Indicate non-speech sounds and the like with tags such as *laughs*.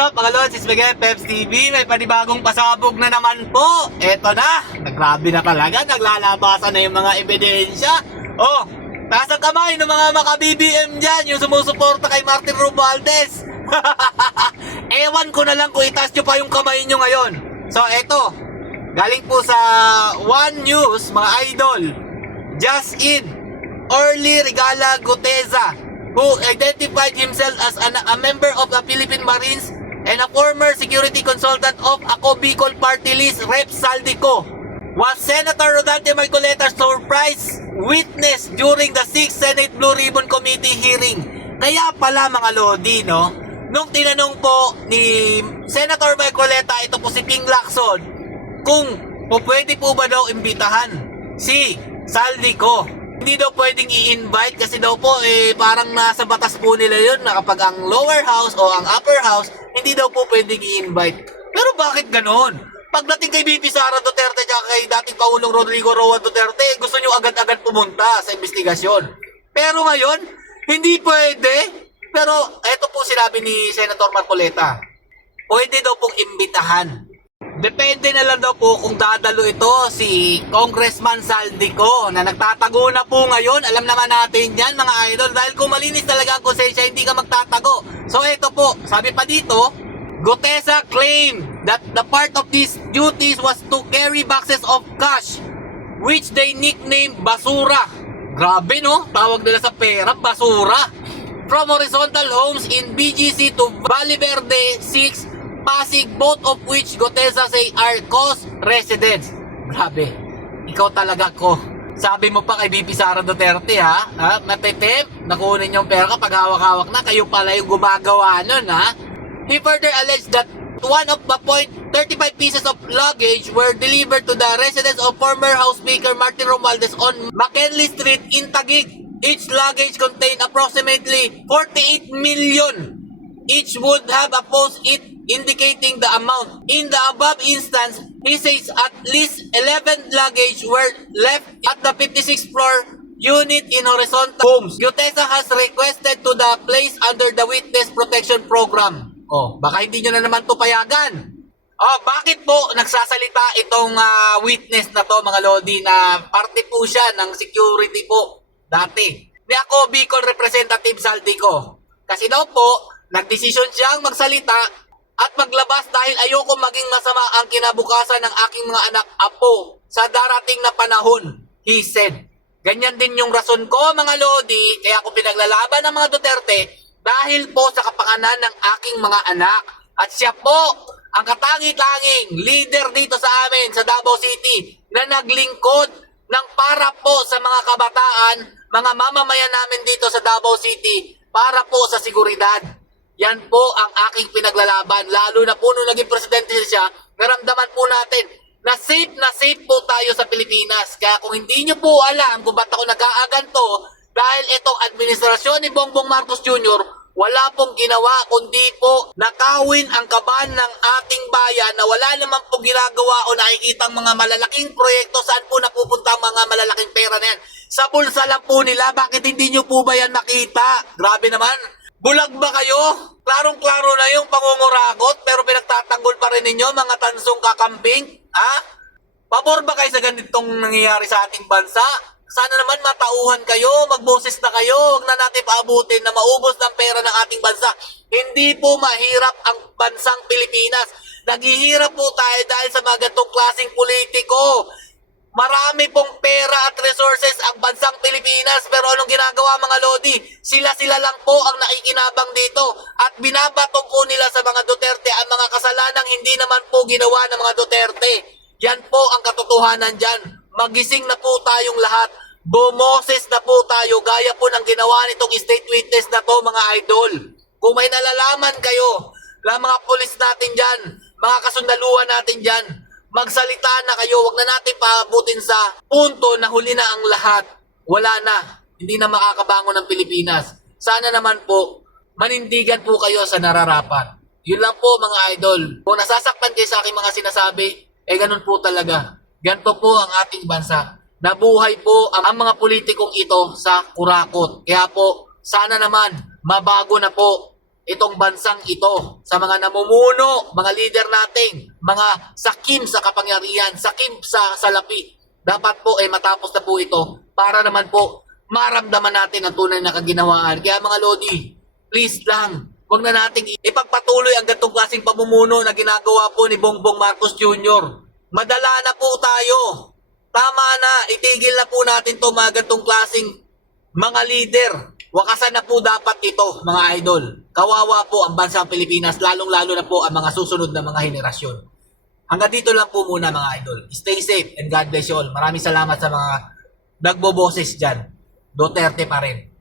up? Mga lods, it's Miguel, Peps TV. May panibagong pasabog na naman po. Eto na, nagrabe na talaga. Naglalabasan na yung mga ebidensya. Oh, taas ang kamay ng mga maka-BBM dyan, yung sumusuporta kay Martin Romualdez. *laughs* Ewan ko na lang kung itaas nyo pa yung kamay nyo ngayon. So, eto, galing po sa One News, mga idol. Just in, Orly Regala Guteza, who identified himself as an, a member of the Philippine Marines and a former security consultant of Ako Bicol Party List, Rep Saldico, was Senator Rodante Marcoleta's surprise witness during the 6th Senate Blue Ribbon Committee hearing. Kaya pala mga Lodi, no? Nung tinanong po ni Senator Marcoleta, ito po si Ping Lacson, kung po pwede po ba daw imbitahan si Saldico. Hindi daw pwedeng i-invite kasi daw po eh parang nasa batas po nila yun na kapag ang lower house o ang upper house, hindi daw po pwedeng i-invite. Pero bakit ganon? Pagdating kay BP Sara Duterte at kay dating Pangulong Rodrigo Roa Duterte, gusto nyo agad-agad pumunta sa investigasyon. Pero ngayon, hindi pwede. Pero eto po sinabi ni Senator Marcoleta, pwede daw pong imbitahan Depende na lang daw po kung dadalo ito si Congressman Saldico na nagtatago na po ngayon. Alam naman natin yan mga idol dahil kung malinis talaga ang konsensya hindi ka magtatago. So ito po, sabi pa dito, Gutesa claimed that the part of these duties was to carry boxes of cash which they nicknamed basura. Grabe no, tawag nila sa pera, basura. From horizontal homes in BGC to Valle Verde 6 Pasig, both of which Goteza say are cost residents. Grabe. Ikaw talaga ko. Sabi mo pa kay BP Sara Duterte ha, ha? Matitim, nakunin yung pera kapag hawak-hawak na, kayo pala yung gumagawa nun ha. He further alleged that one of the point 35 pieces of luggage were delivered to the residence of former House Speaker Martin Romualdez on McKinley Street in Taguig. Each luggage contained approximately 48 million each would have a post-it indicating the amount. In the above instance, he says at least 11 luggage were left at the 56th floor unit in horizontal homes. Gutesa has requested to the place under the Witness Protection Program. Oh, baka hindi nyo na naman to payagan. Oh, bakit po nagsasalita itong ah, witness na to mga lodi na parte po siya ng security po dati. Ni ako Bicol Representative Saldico. Kasi daw po, nagdesisyon siyang magsalita at maglabas dahil ayoko maging masama ang kinabukasan ng aking mga anak apo sa darating na panahon, he said. Ganyan din yung rason ko mga Lodi, kaya ako pinaglalaban ng mga Duterte dahil po sa kapanganan ng aking mga anak. At siya po ang katangi-tanging leader dito sa amin sa Davao City na naglingkod ng para po sa mga kabataan, mga mamamayan namin dito sa Davao City para po sa seguridad. Yan po ang aking pinaglalaban. Lalo na po nung naging presidente siya, naramdaman po natin na safe na safe po tayo sa Pilipinas. Kaya kung hindi nyo po alam kung ba't ako nag-aaganto, dahil itong administrasyon ni Bongbong Marcos Jr., wala pong ginawa kundi po nakawin ang kaban ng ating bayan na wala naman po ginagawa o nakikitang mga malalaking proyekto saan po napupunta ang mga malalaking pera na yan. Sa bulsa lang po nila, bakit hindi nyo po ba yan makita? Grabe naman. Bulag ba kayo? Klarong-klaro na yung pangungurakot pero pinagtatanggol pa rin ninyo mga tansong kakambing? Ha? Pabor ba kayo sa ganitong nangyayari sa ating bansa? Sana naman matauhan kayo, magboses na kayo, huwag na natin paabutin na maubos ng pera ng ating bansa. Hindi po mahirap ang bansang Pilipinas. Naghihirap po tayo dahil sa mga ganitong klaseng politiko. Marami pong pera at resources ang bansang Pilipinas pero anong ginagawa mga Lodi? Sila-sila lang po ang nakikinabang dito at binabato po nila sa mga Duterte ang mga kasalanang hindi naman po ginawa ng mga Duterte. Yan po ang katotohanan dyan. Magising na po tayong lahat. Bumoses na po tayo gaya po ng ginawa nitong state witness na to mga idol. Kung may nalalaman kayo ng mga polis natin dyan, mga kasundaluhan natin dyan, magsalita na kayo, wag na natin paabutin sa punto na huli na ang lahat. Wala na. Hindi na makakabangon ng Pilipinas. Sana naman po, manindigan po kayo sa nararapat. Yun lang po mga idol. Kung nasasaktan kayo sa aking mga sinasabi, eh ganun po talaga. Ganito po ang ating bansa. Nabuhay po ang, mga politikong ito sa kurakot. Kaya po, sana naman, mabago na po itong bansang ito sa mga namumuno, mga leader nating, mga sakim sa kapangyarihan, sakim sa salapi. Dapat po ay matapos na po ito para naman po maramdaman natin ang tunay na kaginawaan. Kaya mga Lodi, please lang, huwag na nating ipagpatuloy ang gantong klaseng pamumuno na ginagawa po ni Bongbong Marcos Jr. Madala na po tayo. Tama na, itigil na po natin to mga gantong klaseng mga leader. Wakasan na po dapat ito, mga idol. Kawawa po ang bansang Pilipinas, lalong-lalo na po ang mga susunod na mga henerasyon. Hanggang dito lang po muna mga idol. Stay safe and God bless you all. Maraming salamat sa mga nagboboses dyan. Duterte pa rin.